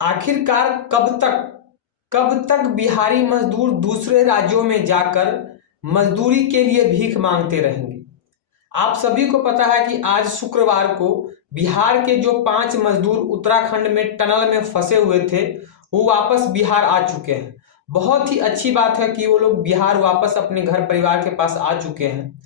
आखिरकार कब तक बिहारी मजदूर दूसरे राज्यों में जाकर मजदूरी के लिए भीख मांगते रहेंगे। आप सभी को पता है कि आज शुक्रवार को बिहार के जो 5 मजदूर उत्तराखंड में टनल में फंसे हुए थे वो वापस बिहार आ चुके हैं। बहुत ही अच्छी बात है कि वो लोग बिहार वापस अपने घर परिवार के पास आ चुके हैं।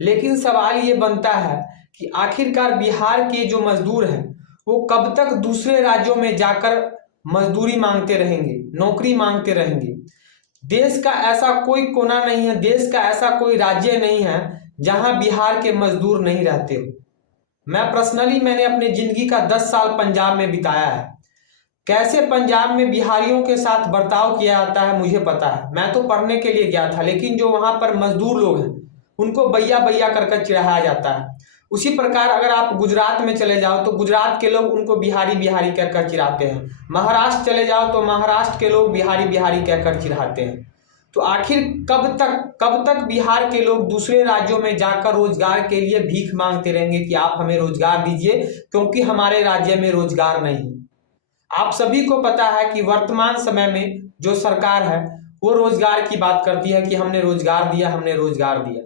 लेकिन सवाल ये बनता है कि आखिरकार बिहार के जो मजदूर हैं वो कब तक दूसरे राज्यों में जाकर मजदूरी मांगते रहेंगे, नौकरी मांगते रहेंगे। देश का ऐसा कोई कोना नहीं है, देश का ऐसा कोई राज्य नहीं है जहां बिहार के मजदूर नहीं रहते हो। मैंने अपने जिंदगी का 10 साल पंजाब में बिताया है। कैसे पंजाब में बिहारियों के साथ बर्ताव किया जाता है मुझे पता है। मैं तो पढ़ने के लिए गया था, लेकिन जो वहां पर मजदूर लोग हैं उनको भैया भैया कर चिढ़ाया जाता है। उसी प्रकार अगर आप गुजरात में चले जाओ तो गुजरात के लोग उनको बिहारी बिहारी कहकर चिढ़ाते हैं। महाराष्ट्र चले जाओ तो महाराष्ट्र के लोग बिहारी बिहारी कहकर चिढ़ाते हैं। तो आखिर कब तक बिहार के लोग दूसरे राज्यों में जाकर रोजगार के लिए भीख मांगते रहेंगे कि आप हमें रोजगार दीजिए, क्योंकि हमारे राज्य में रोजगार नहीं। आप सभी को पता है कि वर्तमान समय में जो सरकार है वो रोजगार की बात करती है कि हमने रोजगार दिया, हमने रोजगार दिया।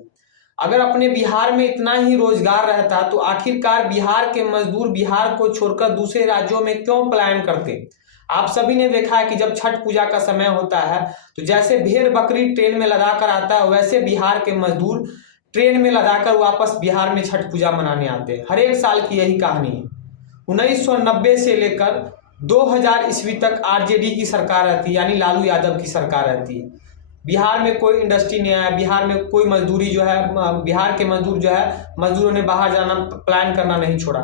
अगर अपने बिहार में इतना ही रोजगार रहता तो आखिरकार बिहार के मजदूर बिहार को छोड़कर दूसरे राज्यों में क्यों पलायन करते। आप सभी ने देखा है कि जब छठ पूजा का समय होता है तो जैसे भेड़ बकरी ट्रेन में लदा कर आता है, वैसे बिहार के मजदूर ट्रेन में लदाकर वापस बिहार में छठ पूजा मनाने आते हैं। हर एक साल की यही कहानी है। 1990 से लेकर 2000 ईस्वी तक आरजेडी की सरकार रहती है, यानी लालू यादव की सरकार रहती है। बिहार में कोई इंडस्ट्री नहीं आया, बिहार में कोई मजदूरी जो है, बिहार के मजदूर जो है मजदूरों ने बाहर जाना प्लान करना नहीं छोड़ा।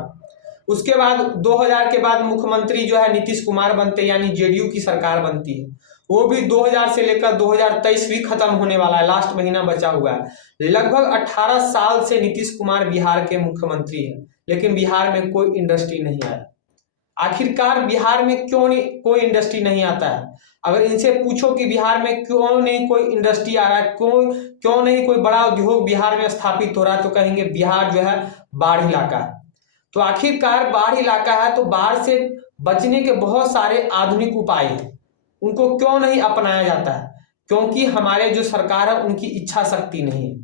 उसके बाद 2000 के बाद मुख्यमंत्री जो है नीतीश कुमार बनते, यानी जेडीयू की सरकार बनती है। वो भी 2000 से लेकर 2023 भी खत्म होने वाला है, लास्ट महीना बचा हुआ है। लगभग 18 साल से नीतीश कुमार बिहार के मुख्यमंत्री हैं, लेकिन बिहार में कोई इंडस्ट्री नहीं आया। आखिरकार बिहार में क्यों नहीं कोई इंडस्ट्री नहीं आता है। अगर इनसे पूछो कि बिहार में क्यों नहीं कोई इंडस्ट्री आ रहा है, क्यों नहीं कोई बड़ा उद्योग बिहार में स्थापित हो रहा है, तो कहेंगे बिहार जो है बाढ़ इलाका है। तो आखिरकार बाढ़ इलाका है तो बाढ़ से बचने के बहुत सारे आधुनिक उपाय हैं, उनको क्यों नहीं अपनाया जाता है? क्योंकि हमारे जो सरकार है उनकी इच्छा शक्ति नहीं है।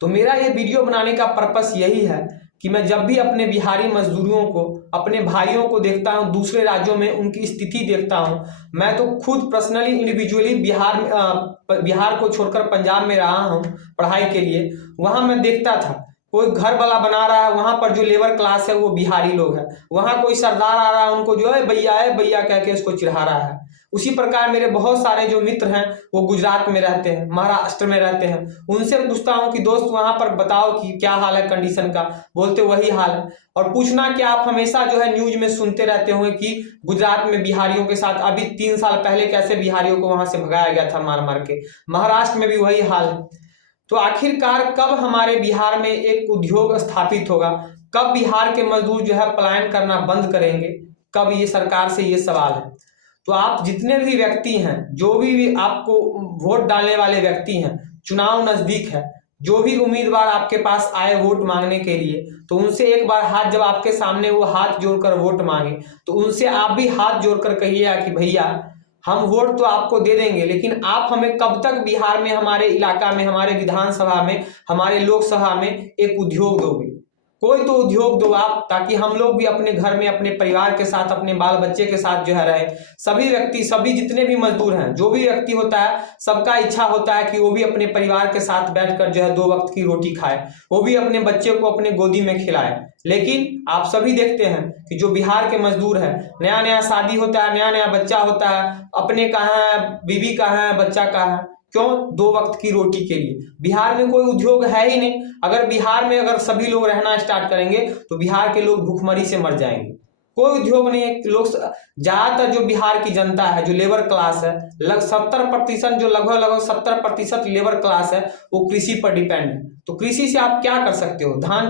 तो मेरा ये वीडियो बनाने का पर्पस यही है कि मैं जब भी अपने बिहारी मजदूरों को, अपने भाइयों को देखता हूं दूसरे राज्यों में, उनकी स्थिति देखता हूं। मैं तो खुद पर्सनली इंडिविजुअली बिहार को छोड़कर पंजाब में रहा हूं पढ़ाई के लिए। वहां मैं देखता था कोई घर वाला बना रहा है, वहां पर जो लेबर क्लास है वो बिहारी लोग है। वहां कोई सरदार आ रहा है, उनको जो है भैया कह के उसको चिढ़ा रहा है। उसी प्रकार मेरे बहुत सारे जो मित्र हैं वो गुजरात में रहते हैं, महाराष्ट्र में रहते हैं। उनसे पूछता हूं कि दोस्त वहां पर बताओ कि क्या हाल है कंडीशन का, बोलते वही हाल है। और पूछना कि आप हमेशा जो है न्यूज में सुनते रहते होंगे कि गुजरात में बिहारियों के साथ अभी 3 साल पहले कैसे बिहारियों को वहां से भगाया गया था मार मार के। महाराष्ट्र में भी वही हाल है। तो आखिरकार कब हमारे बिहार में एक उद्योग स्थापित होगा, कब बिहार के मजदूर जो है पलायन करना बंद करेंगे, कब? ये सरकार से ये सवाल है। तो आप जितने भी व्यक्ति हैं, जो भी आपको वोट डालने वाले व्यक्ति हैं, चुनाव नजदीक है, जो भी उम्मीदवार आपके पास आए वोट मांगने के लिए, तो उनसे एक बार हाथ, जब आपके सामने वो हाथ जोड़कर वोट मांगे तो उनसे आप भी हाथ जोड़कर कहिएगा कि भैया हम वोट तो आपको दे देंगे, लेकिन आप हमें कब तक बिहार में, हमारे इलाका में, हमारे विधानसभा में, हमारे लोकसभा में एक उद्योग दोगे? कोई तो उद्योग दो आप, ताकि हम लोग भी अपने घर में, अपने परिवार के साथ, अपने बाल बच्चे के साथ जो है रहे। सभी व्यक्ति, सभी जितने भी मजदूर हैं, जो भी व्यक्ति होता है, सबका इच्छा होता है कि वो भी अपने परिवार के साथ बैठकर जो है 2 वक्त की रोटी खाए, वो भी अपने बच्चे को अपने गोदी में खिलाए। लेकिन आप सभी देखते हैं कि जो बिहार के मजदूर है, नया नया शादी होता है, नया नया बच्चा होता है, अपने कहाँ है, बीवी कहाँ है, बच्चा कहाँ है, क्यों? 2 वक्त की रोटी के लिए। बिहार में कोई उद्योग है ही नहीं। अगर बिहार में अगर सभी लोग रहना स्टार्ट करेंगे तो बिहार के लोग भूखमरी से मर जाएंगे। कोई उद्योग नहीं है। लोग ज्यादातर जो बिहार की जनता है, जो लेबर क्लास है, लगभग 70% लेबर क्लास है, वो कृषि पर डिपेंड है। तो कृषि से आप क्या कर सकते हो? धान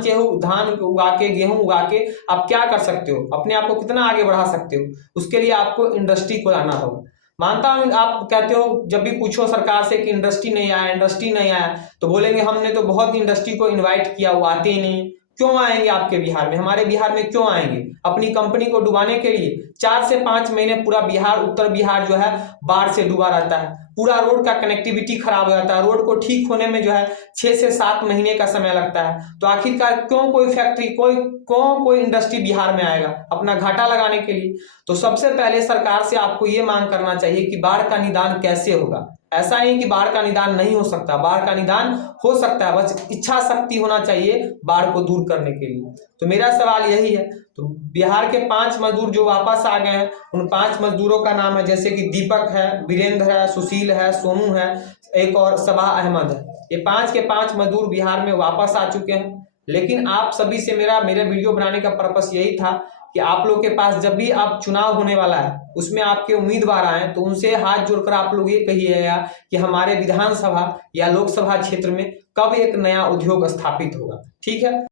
उगा के, गेहूं उगा के आप क्या कर सकते हो? अपने आप को कितना आगे बढ़ा सकते हो? उसके लिए आपको इंडस्ट्री को लाना होगा। मानता हूं आप कहते हो, जब भी पूछो सरकार से कि इंडस्ट्री नहीं आया, तो बोलेंगे हमने तो बहुत इंडस्ट्री को इनवाइट किया, वो आते ही नहीं। क्यों आएंगे आपके बिहार में, हमारे बिहार में क्यों आएंगे? अपनी कंपनी को डुबाने के लिए। 4 से 5 महीने पूरा बिहार, उत्तर बिहार जो है बाढ़ से डूबा रहता है। पूरा रोड का कनेक्टिविटी खराब हो जाता है। रोड को ठीक होने में जो है 6 से 7 महीने का समय लगता है। तो आखिरकार क्यों कोई फैक्ट्री, कोई इंडस्ट्री बिहार में आएगा अपना घाटा लगाने के लिए? तो सबसे पहले सरकार से आपको ये मांग करना चाहिए कि बाढ़ का निदान कैसे होगा। ऐसा नहीं कि बाढ़ का निदान नहीं हो सकता, बाढ़ का निदान हो सकता है, बस इच्छा शक्ति होना चाहिए बाढ़ को दूर करने के लिए। तो मेरा सवाल यही है। तो बिहार के 5 मजदूर जो वापस आ गए हैं, उन 5 मजदूरों का नाम है जैसे कि दीपक है, वीरेंद्र है, सुशील है, सोनू है, एक और सबा अहमद है। ये 5 के 5 मजदूर बिहार में वापस आ चुके हैं। लेकिन आप सभी से मेरे वीडियो बनाने का पर्पस यही था कि आप लोग के पास जब भी आप चुनाव होने वाला है, उसमें आपके उम्मीदवार आए तो उनसे हाथ जोड़कर आप लोग ये कहिएगा कि हमारे विधानसभा या लोकसभा क्षेत्र में कब एक नया उद्योग स्थापित होगा। ठीक है।